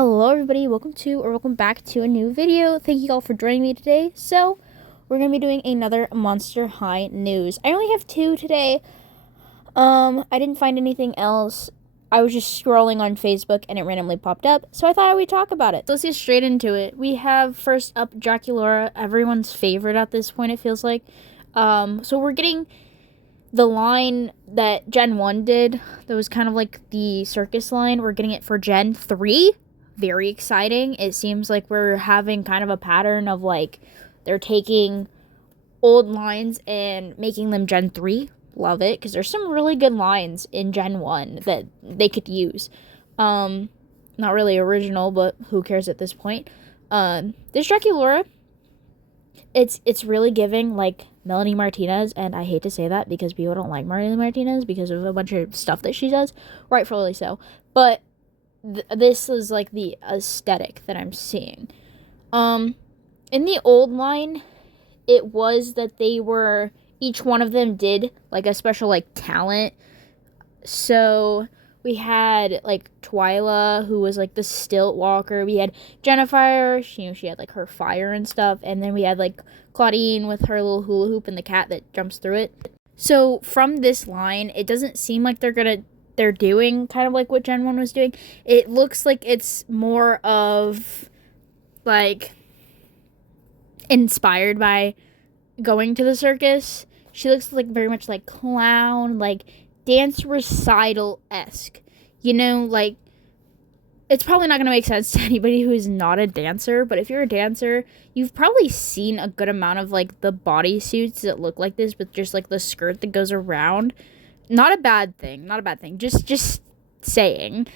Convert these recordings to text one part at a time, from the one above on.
Hello everybody, welcome back to a new video. Thank you all for joining me today. So, we're going to be doing another Monster High news. I only have two today. I didn't find anything else. I was just scrolling on Facebook and it randomly popped up, so I thought I would talk about it. So let's get straight into it. We have first up Draculara, everyone's favorite at this point it feels like. So we're getting the line that Gen 1 did, that was kind of like the circus line. We're getting it for Gen 3. Very exciting. It seems like we're having kind of a pattern of like they're taking old lines and making them Gen 3. Love it, because there's some really good lines in Gen 1 that they could use. Not really original, but who cares at this point. This Draculara, it's really giving like Melanie Martinez, and I hate to say that because people don't like Melanie Martinez because of a bunch of stuff that she does, rightfully so. But this is like the aesthetic that I'm seeing. In the old line, it was that each one of them did like a special like talent. So we had like Twyla, who was like the stilt walker. We had Jennifer, she had like her fire and stuff. And then we had like Clawdeen with her little hula hoop and the cat that jumps through it. So from this line, it doesn't seem like they're doing kind of like what Gen 1 was doing. It looks like it's more of like inspired by going to the circus. She looks like very much like clown, like dance recital-esque. You know, like it's probably not going to make sense to anybody who is not a dancer, but if you're a dancer, you've probably seen a good amount of like the bodysuits that look like this with just like the skirt that goes around. Not a bad thing. Just saying.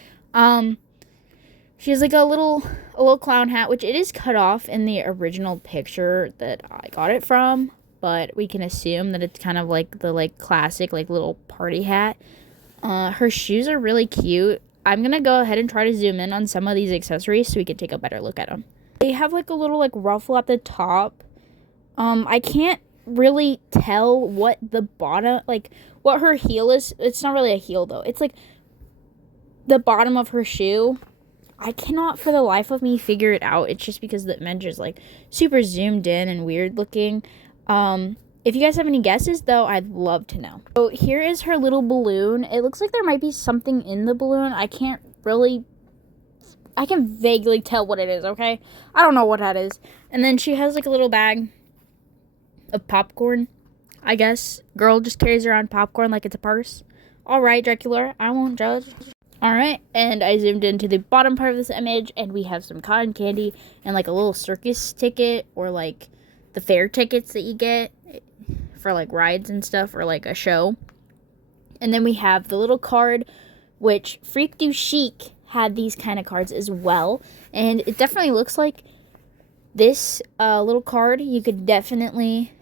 She has like a little clown hat, which it is cut off in the original picture that I got it from, but we can assume that it's kind of like the like classic like little party hat. Her shoes are really cute. I'm gonna go ahead and try to zoom in on some of these accessories so we can take a better look at them. They have like a little like ruffle at the top. I can't really tell what the bottom, like what her heel is. It's not really a heel though. It's like the bottom of her shoe. I cannot for the life of me figure it out. It's just because the image is like super zoomed in and weird looking. If you guys have any guesses though, I'd love to know. So here is her little balloon. It looks like there might be something in the balloon. I can vaguely tell what it is, okay? I don't know what that is. And then she has like a little bag of popcorn, I guess. Girl just carries around popcorn like it's a purse. Alright, Draculara, I won't judge. Alright, and I zoomed into the bottom part of this image, and we have some cotton candy and like a little circus ticket, or like the fair tickets that you get for like rides and stuff, or like a show. And then we have the little card, which Freak Do Chic had these kind of cards as well, and it definitely looks like this little card you could definitely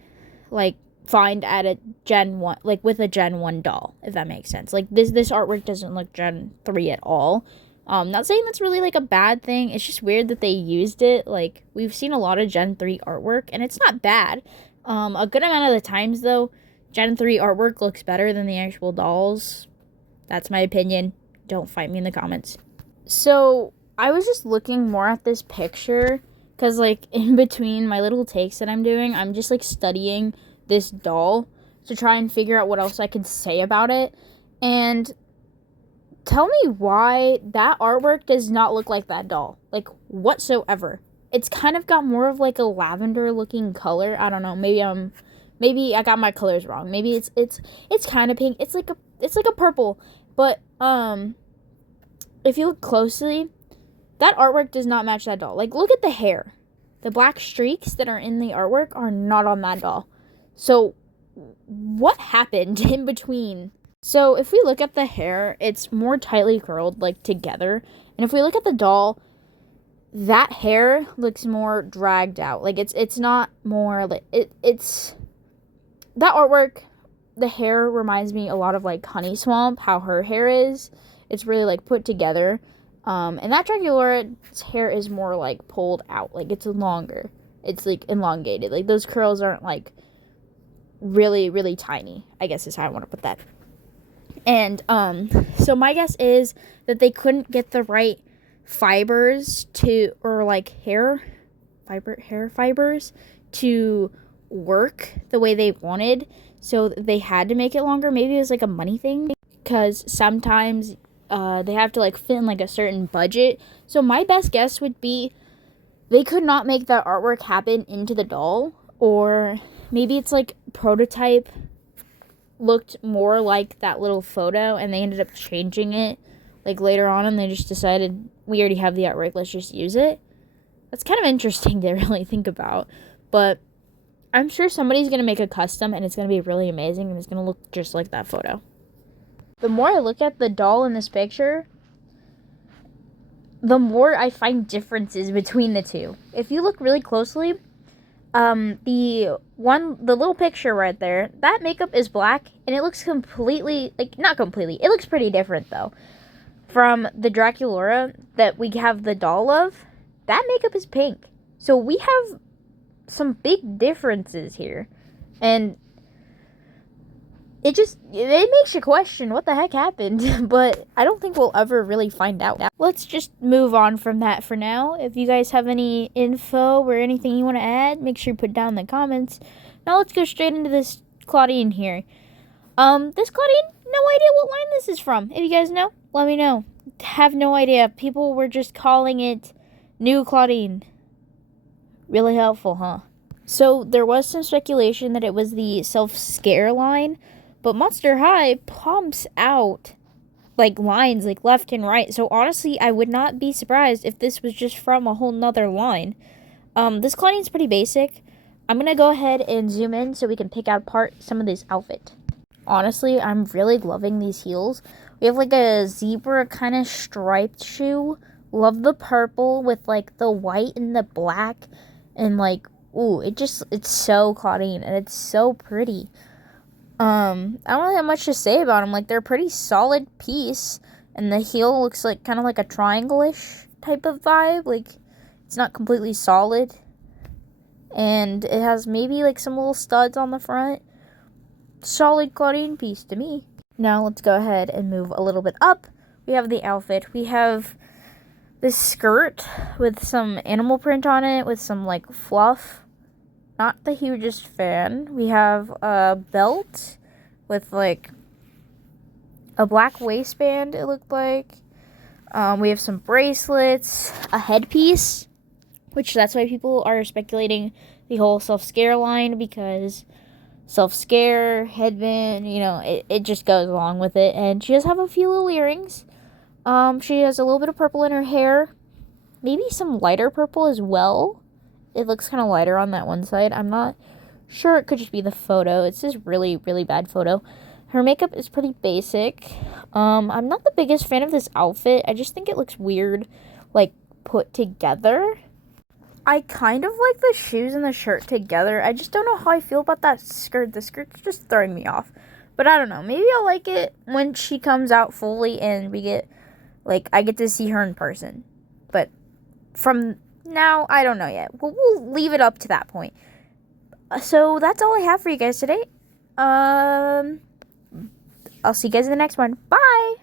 like find at a Gen 1, like with a Gen 1 doll, if that makes sense. Like this artwork doesn't look Gen 3 at all. Not saying that's really like a bad thing. It's just weird that they used it. Like we've seen a lot of Gen 3 artwork and it's not bad. A good amount of the times though, Gen 3 artwork looks better than the actual dolls. That's my opinion. Don't fight me in the comments. So I was just looking more at this picture because like in between my little takes that I'm doing, I'm just like studying this doll to try and figure out what else I could say about it. And tell me why that artwork does not look like that doll, like whatsoever. It's kind of got more of like a lavender looking color. I don't know, maybe I got my colors wrong. Maybe it's kind of pink. It's like a purple. But if you look closely, that artwork does not match that doll. Like look at the hair. The black streaks that are in the artwork are not on that doll. So what happened in between? So if we look at the hair, it's more tightly curled, like together. And if we look at the doll, that hair looks more dragged out. Like it's not more like it's that artwork. The hair reminds me a lot of like Honey Swamp, how her hair is. It's really like put together. And that Draculara's hair is more like pulled out. Like it's longer. It's like elongated. Like those curls aren't like really, really tiny, I guess is how I want to put that. And so my guess is that they couldn't get the right fibers to, or like hair fibers to work the way they wanted. So they had to make it longer. Maybe it was like a money thing, because sometimes they have to like fit in like a certain budget. So my best guess would be they could not make that artwork happen into the doll, or maybe it's like prototype looked more like that little photo and they ended up changing it like later on, and they just decided we already have the artwork, let's just use it. That's kind of interesting to really think about, but I'm sure somebody's going to make a custom and it's going to be really amazing and it's going to look just like that photo. The more I look at the doll in this picture, the more I find differences between the two. If you look really closely, the little picture right there, that makeup is black and it looks completely, like, not completely, it looks pretty different though. From the Draculara that we have the doll of, that makeup is pink. So we have some big differences here. And it makes you question what the heck happened. But I don't think we'll ever really find out. Let's just move on from that for now. If you guys have any info or anything you want to add, make sure you put it down in the comments. Now let's go straight into this Clawdeen here. This Clawdeen, no idea what line this is from. If you guys know, let me know. Have no idea. People were just calling it New Clawdeen. Really helpful, huh? So there was some speculation that it was the self-scare line, but Monster High pumps out like lines like left and right. So honestly, I would not be surprised if this was just from a whole nother line. This Clawdeen's pretty basic. I'm gonna go ahead and zoom in so we can pick out apart some of this outfit. Honestly, I'm really loving these heels. We have like a zebra kind of striped shoe. Love the purple with like the white and the black, and like, ooh, it's so Clawdeen and it's so pretty. I don't really have much to say about them. Like, they're a pretty solid piece, and the heel looks like kind of like a triangle-ish type of vibe. Like, it's not completely solid, and it has maybe like some little studs on the front. Solid Clawdeen piece to me. Now let's go ahead and move a little bit up. We have the outfit. We have this skirt with some animal print on it with some like fluff. Not the hugest fan. We have a belt with like a black waistband, it looked like. We have some bracelets, a headpiece, which that's why people are speculating the whole self-scare line, because self-scare, headband, you know, it just goes along with it. And she does have a few little earrings. She has a little bit of purple in her hair. Maybe some lighter purple as well. It looks kind of lighter on that one side. I'm not sure. It could just be the photo. It's this really, really bad photo. Her makeup is pretty basic. I'm not the biggest fan of this outfit. I just think it looks weird, like, put together. I kind of like the shoes and the shirt together. I just don't know how I feel about that skirt. The skirt's just throwing me off. But I don't know. Maybe I'll like it when she comes out fully and we get, like, I get to see her in person. But from now, I don't know yet. We'll leave it up to that point. So that's all I have for you guys today. I'll see you guys in the next one. Bye!